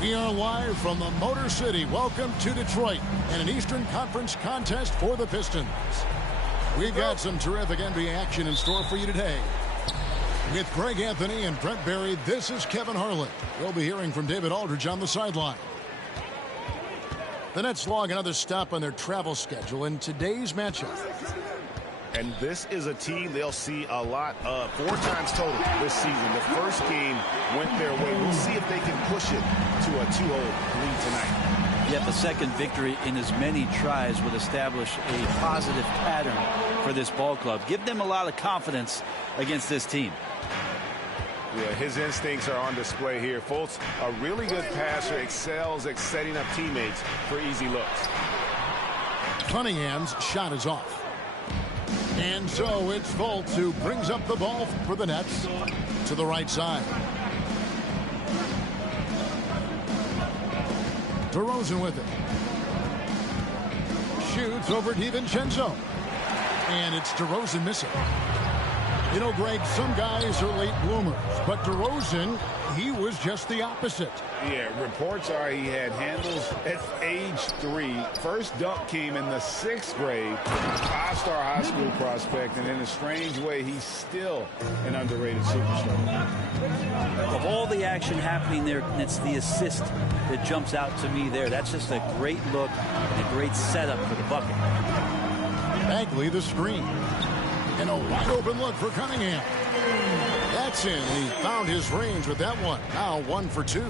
We are live from the Motor City. Welcome to Detroit and an Eastern Conference contest for the Pistons. We've got some terrific NBA action in store for you today. With Greg Anthony and Brent Barry, this is Kevin Harlan. We'll be hearing from David Aldridge on the sideline. The Nets log another stop on their travel schedule in today's matchup. And this is a team they'll see a lot of 4 times total this season. The first game went their way. We'll see if they can push it to a 2-0 lead tonight. Yet the second victory in as many tries would establish a positive pattern for this ball club. Give them a lot of confidence against this team. Yeah, his instincts are on display here. Fultz, a really good passer, excels at setting up teammates for easy looks. Cunningham's shot is off. And so it's Fultz who brings up the ball for the Nets to the right side. DeRozan with it. Shoots over DiVincenzo. And it's DeRozan missing. You know, Greg, some guys are late bloomers, but DeRozan, he was just the opposite. Yeah, reports are he had handles at age 3. First dunk came in the 6th grade. 5-star high school prospect, and in a strange way, he's still an underrated superstar. Of all the action happening there, it's the assist that jumps out to me there. That's just a great look and a great setup for the bucket. Bagley the screen. And a wide open look for Cunningham. That's in. He found his range with that one. Now 1 for 2.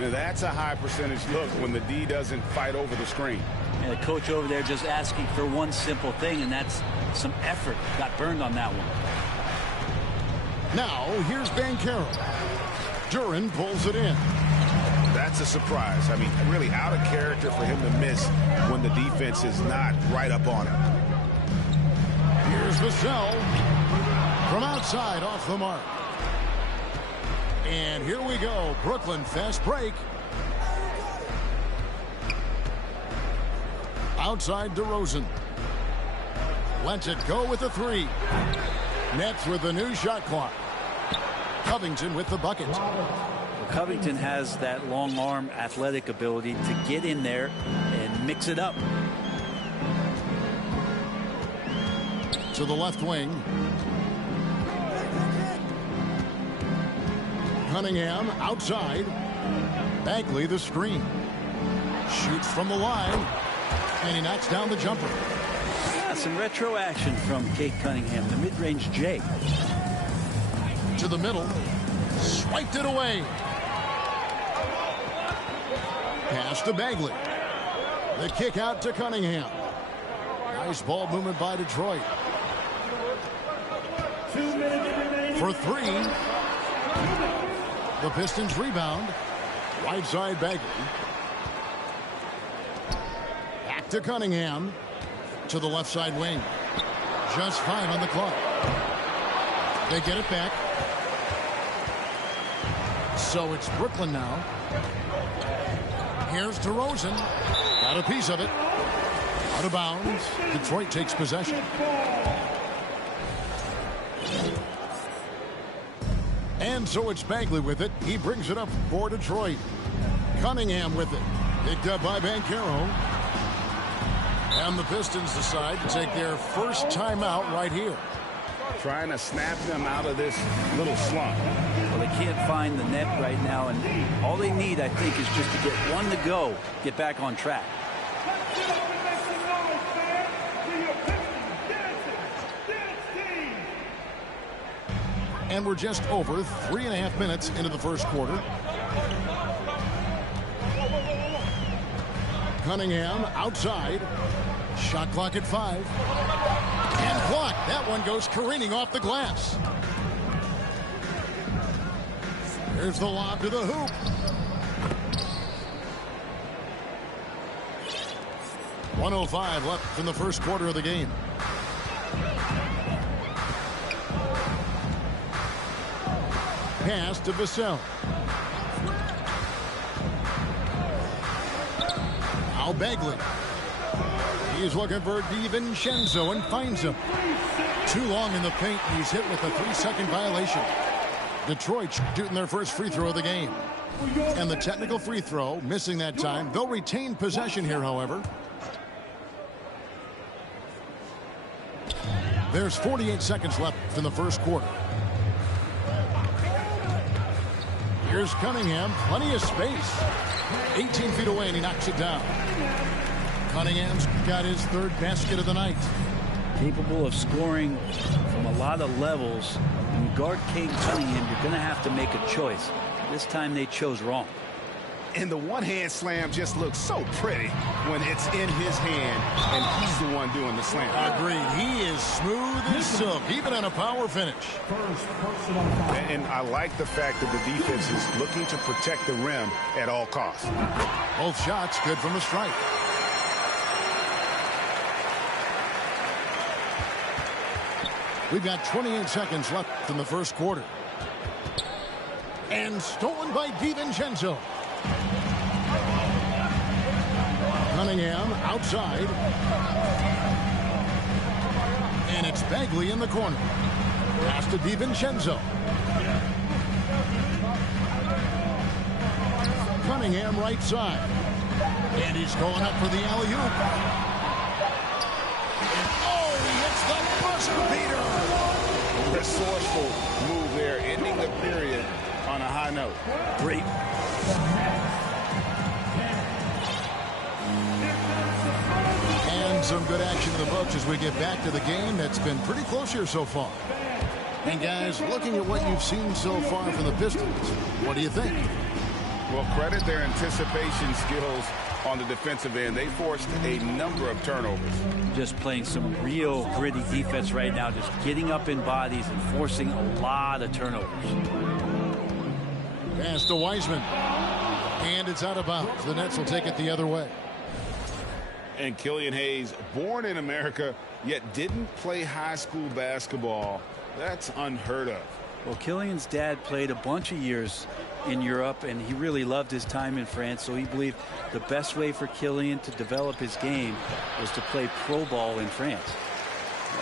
Now that's a high percentage look when the D doesn't fight over the screen. And the coach over there just asking for one simple thing, and that's some effort. Got burned on that one. Now here's Banchero. Duran pulls it in. That's a surprise. I mean, really out of character for him to miss when the defense is not right up on him. Here's Vassell from outside off the mark. And here we go. Brooklyn fast break. Outside DeRozan. Lets it go with the 3. Nets with the new shot clock. Covington with the bucket. Well, Covington has that long arm athletic ability to get in there and mix it up. To the left wing. Cunningham outside. Bagley the screen. Shoots from the line. And he knocks down the jumper. Yeah, some retro action from Kate Cunningham, the mid-range J. To the middle. Swiped it away. Pass to Bagley. The kick out to Cunningham. Nice ball movement by Detroit. For 3. The Pistons rebound. Right side Bagley. Back to Cunningham. To the left side wing. Just 5 on the clock. They get it back. So it's Brooklyn now. Here's DeRozan. Got a piece of it. Out of bounds. Detroit takes possession. And so it's Bagley with it. He brings it up for Detroit. Cunningham with it. Picked up by Banchero. And the Pistons decide to take their first timeout right here. Trying to snap them out of this little slump. Well, they can't find the net right now, and all they need, I think, is just to get one to go, get back on track. And we're just over 3.5 minutes into the first quarter. Cunningham outside. Shot clock at 5. And blocked. That one goes careening off the glass. Here's the lob to the hoop. .105 left in the first quarter of the game. Pass to Vassell. Now Bagley. He's looking for DiVincenzo and finds him. Too long in the paint. He's hit with a 3-second violation. Detroit shooting their first free throw of the game. And the technical free throw, missing that time. They'll retain possession here, however. There's 48 seconds left in the first quarter. Here's Cunningham. Plenty of space. 18 feet away, and he knocks it down. Cunningham's got his third basket of the night. Capable of scoring from a lot of levels. When you guard Cade Cunningham, you're going to have to make a choice. This time they chose wrong. And the one-hand slam just looks so pretty when it's in his hand and he's the one doing the slam. Agreed. He is smooth as silk, even on a power finish. And I like the fact that the defense is looking to protect the rim at all costs. Both shots good from the strike. We've got 28 seconds left in the first quarter. And stolen by DiVincenzo. Cunningham outside. And it's Bagley in the corner. Pass to DiVincenzo. Cunningham right side. And he's going up for the alley-oop. And oh, he hits the buzzer beater. Resourceful move there, ending the period on a high note. Great. And some good action in the books as we get back to the game that's been pretty close here so far. And guys, looking at what you've seen so far from the Pistons, what do you think? Well, credit their anticipation skills on the defensive end. They forced a number of turnovers. Just playing some real gritty defense right now, just getting up in bodies and forcing a lot of turnovers. Pass to Wiseman. And it's out of bounds. The Nets will take it the other way. And Killian Hayes, born in America, yet didn't play high school basketball. That's unheard of. Well, Killian's dad played a bunch of years in Europe, and he really loved his time in France, so he believed the best way for Killian to develop his game was to play pro ball in France.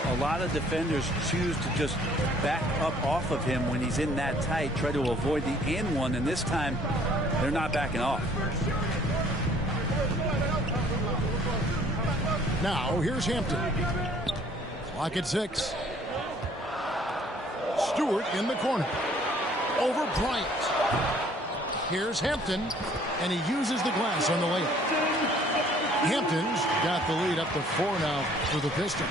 A lot of defenders choose to just back up off of him when he's in that tight, try to avoid the and one, and this time they're not backing off. Now, here's Hampton. Clock at 6. Stewart in the corner. Over Bryant. Here's Hampton, and he uses the glass on the layup. Hampton's got the lead up to 4 now for the Pistons.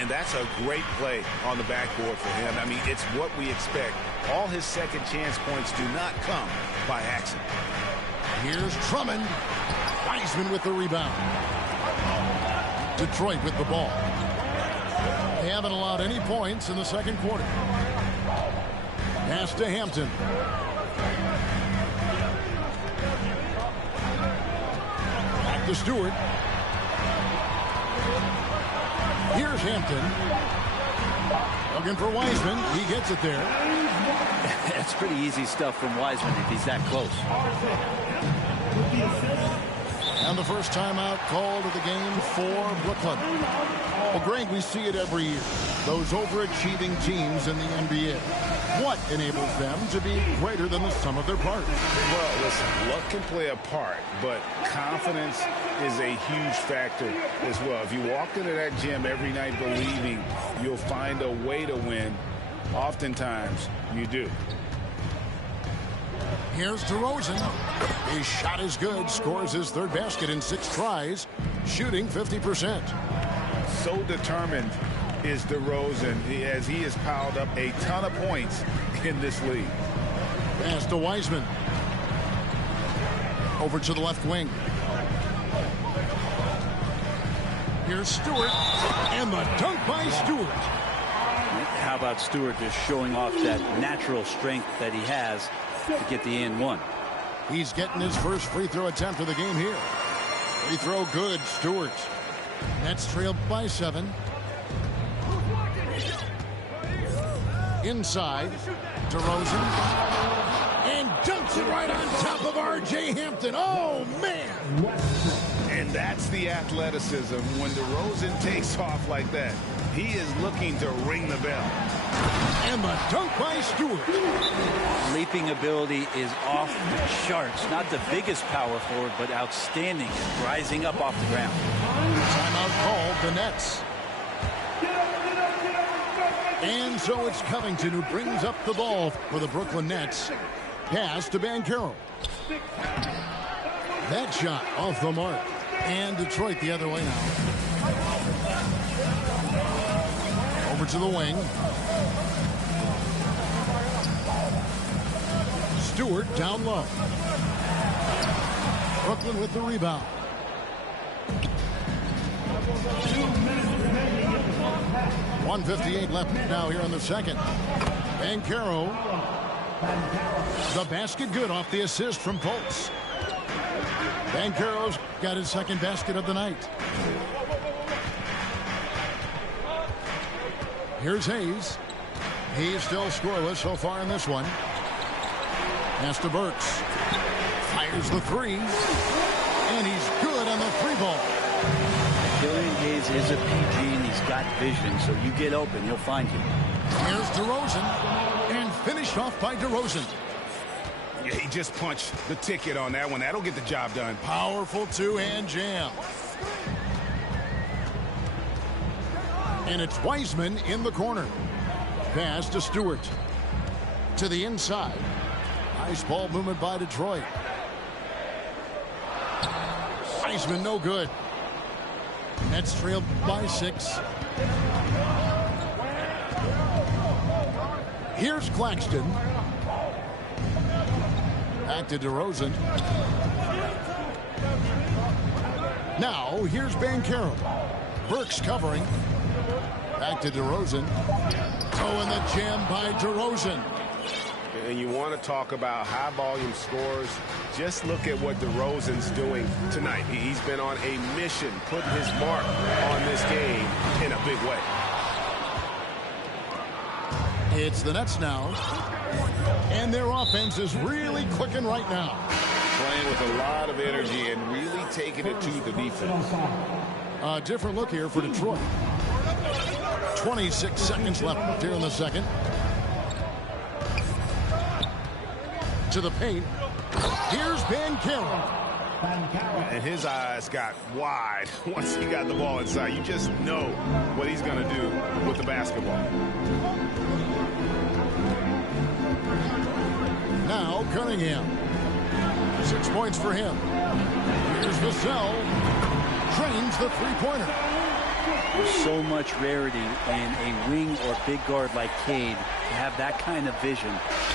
And that's a great play on the backboard for him. I mean, it's what we expect. All his second chance points do not come by accident. Here's Drummond. Wiseman with the rebound. Detroit with the ball. They haven't allowed any points in the second quarter. Pass to Hampton. Back to Stewart. Here's Hampton. Looking for Wiseman. He gets it there. That's pretty easy stuff from Wiseman if he's that close. And the first timeout called of the game for Brooklyn. Well, Greg, we see it every year. Those overachieving teams in the NBA. What enables them to be greater than the sum of their parts? Well, listen, luck can play a part, but confidence is a huge factor as well. If you walk into that gym every night believing you'll find a way to win, oftentimes you do. Here's DeRozan. His shot is good. Scores his third basket in 6 tries. Shooting 50%. So determined is DeRozan as he has piled up a ton of points in this league. Pass to Wiseman. Over to the left wing. Here's Stewart. And the dunk by Stewart. How about Stewart just showing off that natural strength that he has to get the and one. He's getting his first free throw attempt of the game here. Free throw good, Stewart. Nets trailed by 7. Inside, DeRozan. And dunks it right on top of R.J. Hampton. Oh, man. And that's the athleticism when DeRozan takes off like that. He is looking to ring the bell. And the dunk by Stewart. Leaping ability is off the charts. Not the biggest power forward, but outstanding. Rising up off the ground. Timeout called the Nets. And so it's Covington who brings up the ball for the Brooklyn Nets. Pass to Banchero. That shot off the mark. And Detroit the other way now. Over to the wing. Stewart down low. Brooklyn with the rebound. 1:58 left now here in the second. Banchero. The basket good off the assist from Fultz. Banchero's got his second basket of the night. Here's Hayes. He's still scoreless so far in this one. Pass to Burks. Fires the 3. And he's good on the 3-ball. Killian Hayes is a PG and he's got vision, so you get open, he'll find you. Here's DeRozan. And finished off by DeRozan. Yeah, he just punched the ticket on that one. That'll get the job done. Powerful two-hand jam. And it's Wiseman in the corner. Pass to Stewart. To the inside. Nice ball movement by Detroit. Wiseman no good. Nets trailed by 6. Here's Claxton. Back to DeRozan. Now here's Banchero. Burks covering. Back to DeRozan. Oh, and the jam by DeRozan. And you want to talk about high volume scores. Just look at what DeRozan's doing tonight. He's been on a mission, putting his mark on this game in a big way. It's the Nets now. And their offense is really clicking right now. Playing with a lot of energy and really taking it to the defense. A different look here for Detroit. 26 seconds left here in the second. To the paint. Here's Banchero. And his eyes got wide once he got the ball inside. You just know what he's going to do with the basketball. Now Cunningham. 6 points for him. Here's Vassell. Trains the three-pointer. There's so much rarity in a wing or big guard like Cade to have that kind of vision.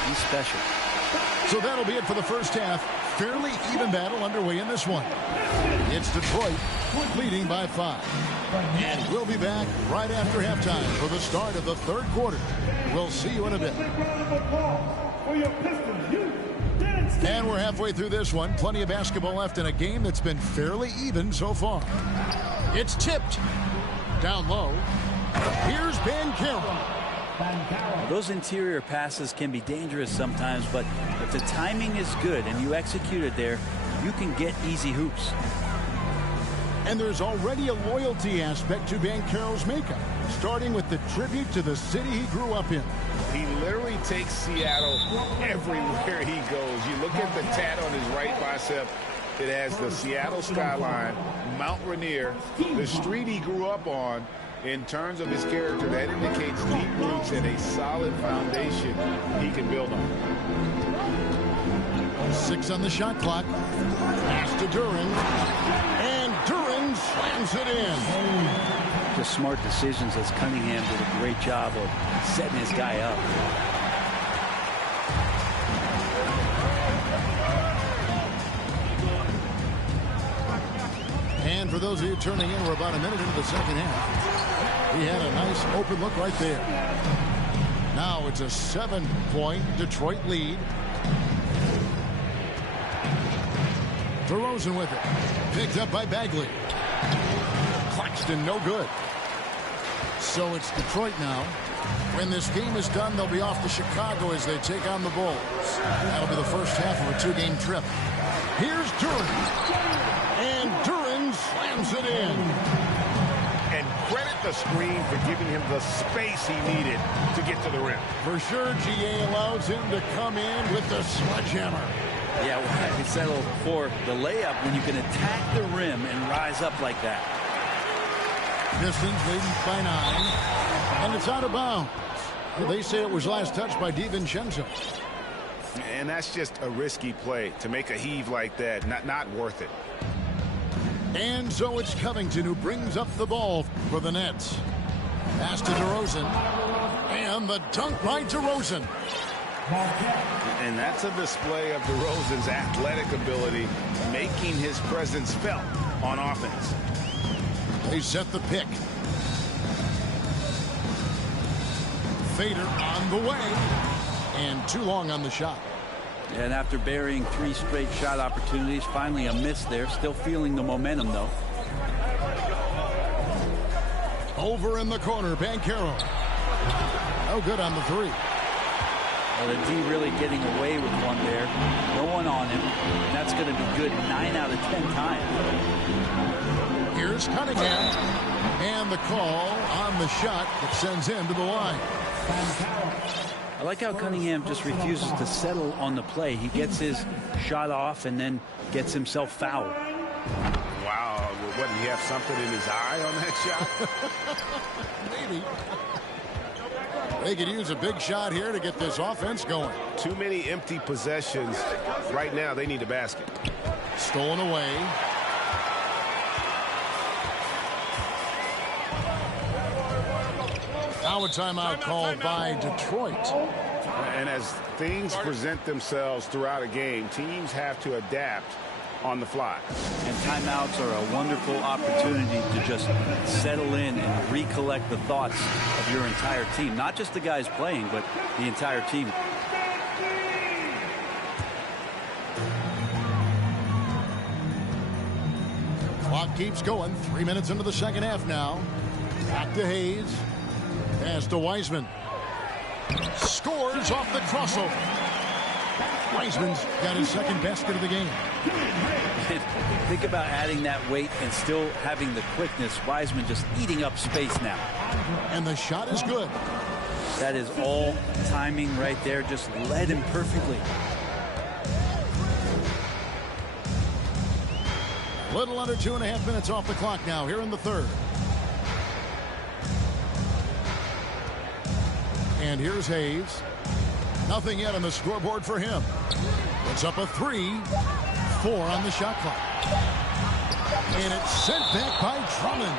He's special. So that'll be it for the first half. Fairly even battle underway in this one. It's Detroit leading by 5. And we'll be back right after halftime for the start of the third quarter. We'll see you in a bit. And we're halfway through this one. Plenty of basketball left in a game that's been fairly even so far. It's tipped. Down low. Here's Banchero. Those interior passes can be dangerous sometimes, but if the timing is good and you execute it there, you can get easy hoops. And there's already a loyalty aspect to Banchero's makeup, starting with the tribute to the city he grew up in. He literally takes Seattle everywhere he goes. You look at the tat on his right bicep. It has the Seattle skyline, Mount Rainier, the street he grew up on. In terms of his character, that indicates deep roots and a solid foundation he can build on. 6 on the shot clock. Pass to Duren. And Duren slams it in. Just smart decisions, as Cunningham did a great job of setting his guy up. And for those of you turning in, we're about a minute into the second half. He had a nice open look right there. Now it's a 7-point Detroit lead. DeRozan with it. Picked up by Bagley. Claxton no good. So it's Detroit now. When this game is done, they'll be off to Chicago as they take on the Bulls. That'll be the first half of a 2-game trip. Here's Duren. And Duren slams it in. And credit the screen for giving him the space he needed to get to the rim. For sure, GA allows him to come in with the sledgehammer. Yeah, why settle for the layup when you can attack the rim and rise up like that? Pistons leading by 9. And it's out of bounds. Well, they say it was last touched by DiVincenzo. And that's just a risky play. To make a heave like that, not worth it. And so it's Covington who brings up the ball for the Nets. Pass to DeRozan. And the dunk by DeRozan. And that's a display of DeRozan's athletic ability, making his presence felt on offense. They set the pick. Fader on the way. And too long on the shot. And after burying 3 straight shot opportunities, finally a miss there. Still feeling the momentum, though. Over in the corner, Banchero. No good on the 3. Well, the D really getting away with one there. No one on him. And that's going to be good 9 out of 10 times. Here's Cunningham. And the call on the shot that sends him to the line. I like how Cunningham just refuses to settle on the play. He gets his shot off and then gets himself fouled. Wow. What, did he have something in his eye on that shot? Maybe. They could use a big shot here to get this offense going. Too many empty possessions. Right now, they need a basket. Stolen away. Now a timeout called by Detroit. And as things present themselves throughout a game, teams have to adapt on the fly. And timeouts are a wonderful opportunity to just settle in and recollect the thoughts of your entire team. Not just the guys playing, but the entire team. Clock keeps going. 3 minutes into the second half now. Back to Hayes. Pass to Wiseman. Scores off the crossover. Wiseman's got his second basket of the game. Think about adding that weight and still having the quickness. Wiseman just eating up space now. And the shot is good. That is all timing right there. Just led him perfectly. A little under 2.5 minutes off the clock now here in the third. And here's Hayes. Nothing yet on the scoreboard for him. It's up a 3. 4 on the shot clock. And it's sent back by Drummond.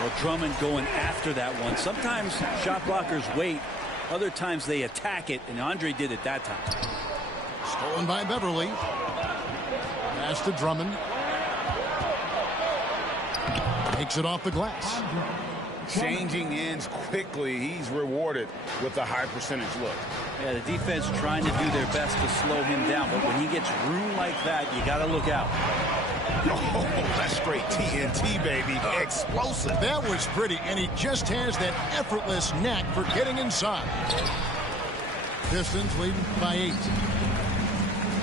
Well, Drummond going after that one. Sometimes shot blockers wait. Other times they attack it, and Andre did it that time. Stolen by Beverly. Pass to Drummond. Takes it off the glass. Changing ends quickly. He's rewarded with a high percentage look. Yeah, the defense trying to do their best to slow him down, but when he gets room like that, you got to look out. Oh, that's straight TNT, baby. Explosive. That was pretty, and he just has that effortless knack for getting inside. Pistons leading by 8.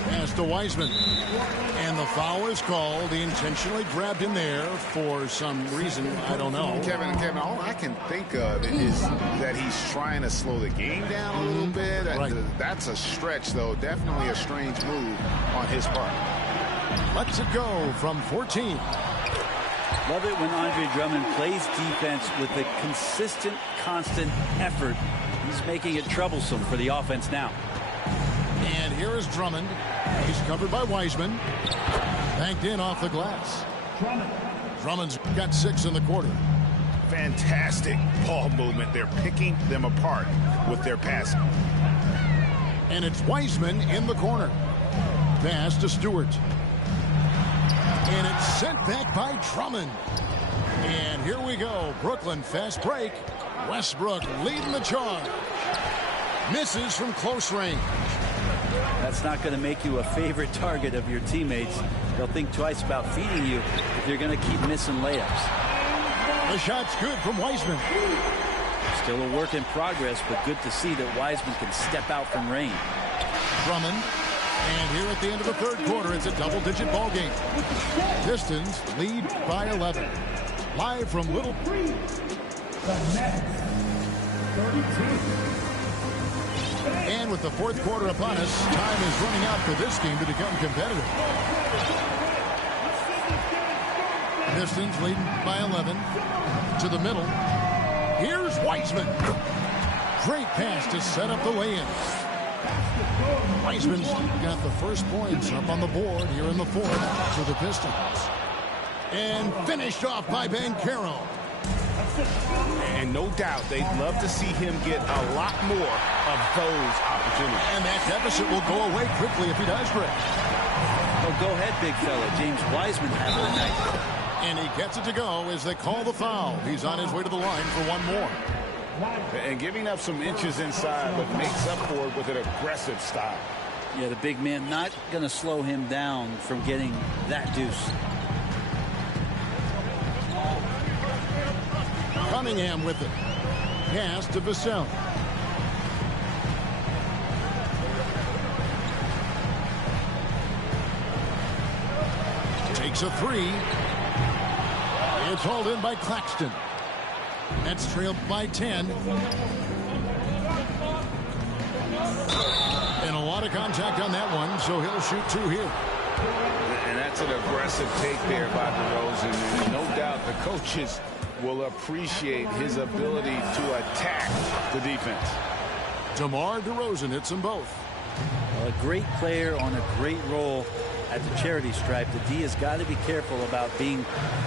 Pass to Wiseman. And the foul is called. He intentionally grabbed him there for some reason. I don't know. Kevin, all I can think of is that he's trying to slow the game down a little bit. Right. That's a stretch, though. Definitely a strange move on his part. Lets it go from 14. Love it when Andre Drummond plays defense with a consistent, constant effort. He's making it troublesome for the offense now. And here is Drummond. He's covered by Wiseman. Banked in off the glass. Drummond's got 6 in the quarter. Fantastic ball movement. They're picking them apart with their passing. And it's Wiseman in the corner. Pass to Stewart. And it's sent back by Drummond. And here we go. Brooklyn fast break. Westbrook leading the charge. Misses from close range. That's not going to make you a favorite target of your teammates. They'll think twice about feeding you if you're going to keep missing layups. The shot's good from Wiseman. Still a work in progress, but good to see that Wiseman can step out from range. Drummond. And here at the end of the third quarter, it's a double-digit ball game. Pistons lead by 11. Live from Little. And with the fourth quarter upon us, time is running out for this game to become competitive. Pistons leading by 11 to the middle. Here's Wiseman. Great pass to set up the lay-in. Wiseman's got the first points up on the board here in the fourth for the Pistons. And finished off by Banchero. And no doubt they'd love to see him get a lot more of those opportunities. And that deficit will go away quickly if he does, Greg. Oh, go ahead, big fella. James Wiseman having a night. And he gets it to go as they call the foul. He's on his way to the line for one more. And giving up some inches inside, but makes up for it with an aggressive style. Yeah, the big man not going to slow him down from getting that deuce. Cunningham with it. Pass to Vassell. Takes a 3. It's hauled in by Claxton. That's trailed by 10. And a lot of contact on that one, so he'll shoot 2 here. And that's an aggressive take there by DeRozan. And no doubt the coaches will appreciate his ability to attack the defense. DeMar DeRozan hits them both. A great player on a great role at the charity stripe. The D has got to be careful about being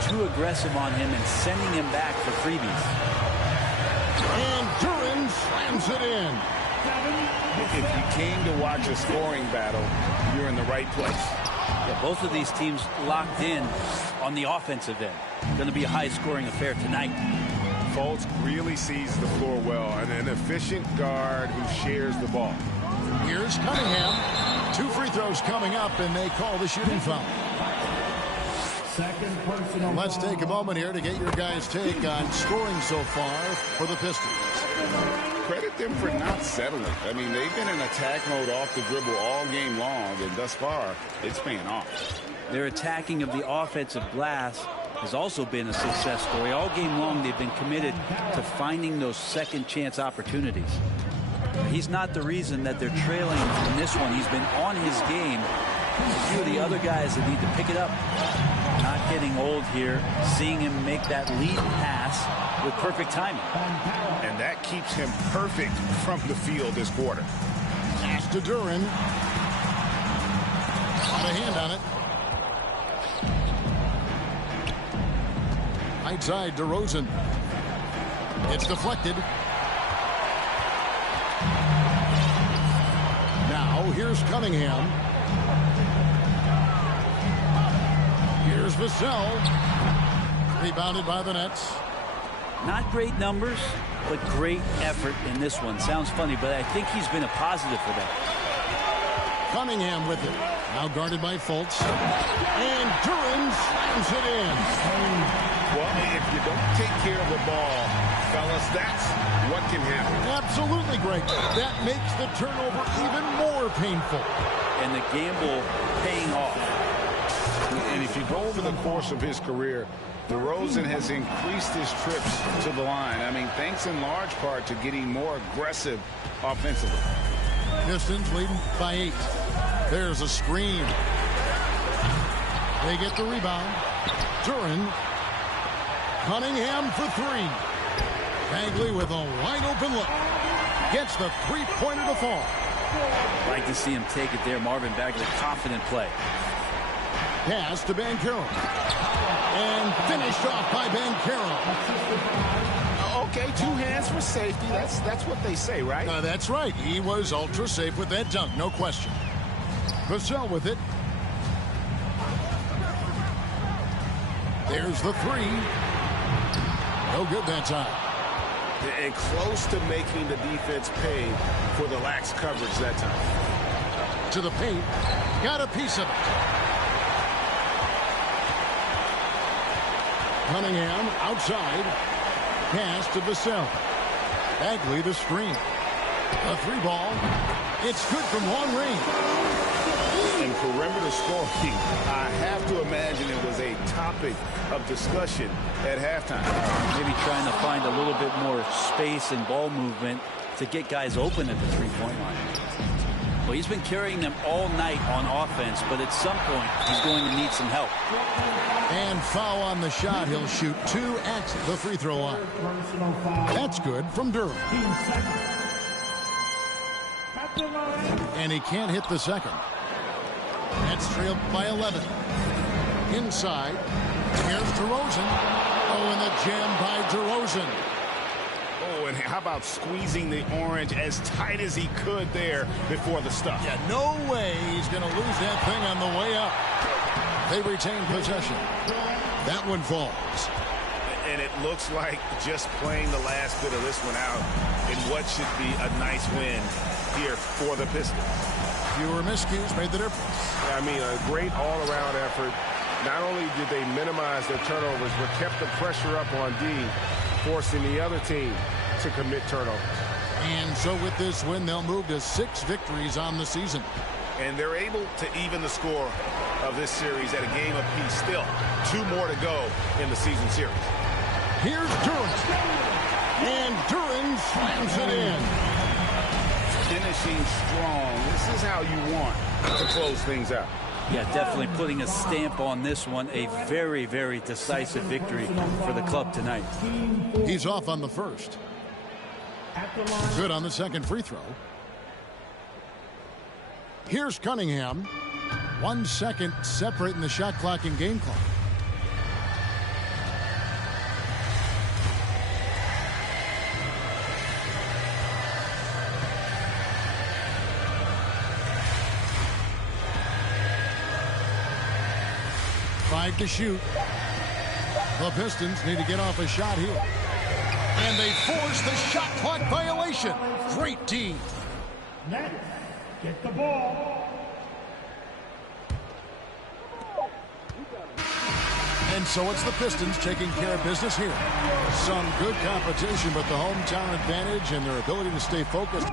too aggressive on him and sending him back for freebies. And Duran slams it in. If you came to watch a scoring battle, you're in the right place. Yeah, both of these teams locked in on the offensive end. Going to be a high-scoring affair tonight. Fultz really sees the floor well, and an efficient guard who shares the ball. Here's Cunningham. 2 free throws coming up, and they call the shooting foul. Let's take a moment here to get your guys' take on scoring so far for the Pistons. Credit them for not settling. I mean, they've been in attack mode off the dribble all game long, and thus far, it's paying off. Their attacking of the offensive glass has also been a success story. All game long, they've been committed to finding those second chance opportunities. He's not the reason that they're trailing in this one. He's been on his game. A few of the other guys that need to pick it up. Not getting old here. Seeing him make that lead pass with perfect timing. And that keeps him perfect from the field this quarter. Pass to Duran. Got a hand on it. Right side, DeRozan. It's deflected. Now, here's Cunningham. Here's Vassell. Rebounded by the Nets. Not great numbers, but great effort in this one. Sounds funny, but I think he's been a positive for that. Cunningham with it. Now guarded by Fultz. And Duran slams it in. Well, if you don't take care of the ball, fellas, that's what can happen. Absolutely great. That makes the turnover even more painful. And the gamble paying off. And if you go over the course of his career, DeRozan has increased his trips to the line. I mean, thanks in large part to getting more aggressive offensively. Pistons leading by 8. There's a screen. They get the rebound. Duran. Cunningham for 3. Bagley with a wide open look. Gets the three-pointer to fall. Like to see him take it there. Marvin Bagley, confident play. Pass to Banchero. And finished off by Banchero. Okay, 2 hands for safety. That's what they say, right? That's right. He was ultra safe with that dunk, no question. Vassell with it. There's the 3. No good that time. And close to making the defense pay for the lax coverage that time. To the paint. Got a piece of it. Cunningham outside. Pass to Vassell. Bagley the screen. A 3-ball. It's good from long range. And perimeter scoring, I have to imagine it was a topic of discussion at halftime. Maybe trying to find a little bit more space and ball movement to get guys open at the three-point line. Well, he's been carrying them all night on offense, but at some point he's going to need some help. And foul on the shot. He'll shoot 2 at the free throw line. That's good from Durham. And he can't hit the second. That's trailed by 11. Inside. Here's DeRozan. Oh, and the jam by DeRozan. Oh, and how about squeezing the orange as tight as he could there before the stuff? Yeah, no way he's going to lose that thing on the way up. They retain possession. That one falls. And it looks like just playing the last bit of this one out in what should be a nice win here for the Pistons. Fewer miscues made the difference. I mean, a great all-around effort. Not only did they minimize their turnovers, but kept the pressure up on D, forcing the other team to commit turnovers. And so with this win, they'll move to 6 victories on the season. And they're able to even the score of this series at a game apiece. Still 2 more to go in the season series. Here's Duran. And Duran slams it in. Finishing strong. This is how you want to close things out. Yeah, definitely putting a stamp on this one. A very, very decisive victory for the club tonight. He's off on the first. Good on the second free throw. Here's Cunningham. 1 second separating the shot clock and game clock. Five to shoot. The Pistons need to get off a shot here. And they force the shot clock violation. Great team. Next, get the ball. And so it's the Pistons taking care of business here. Some good competition, but the hometown advantage and their ability to stay focused.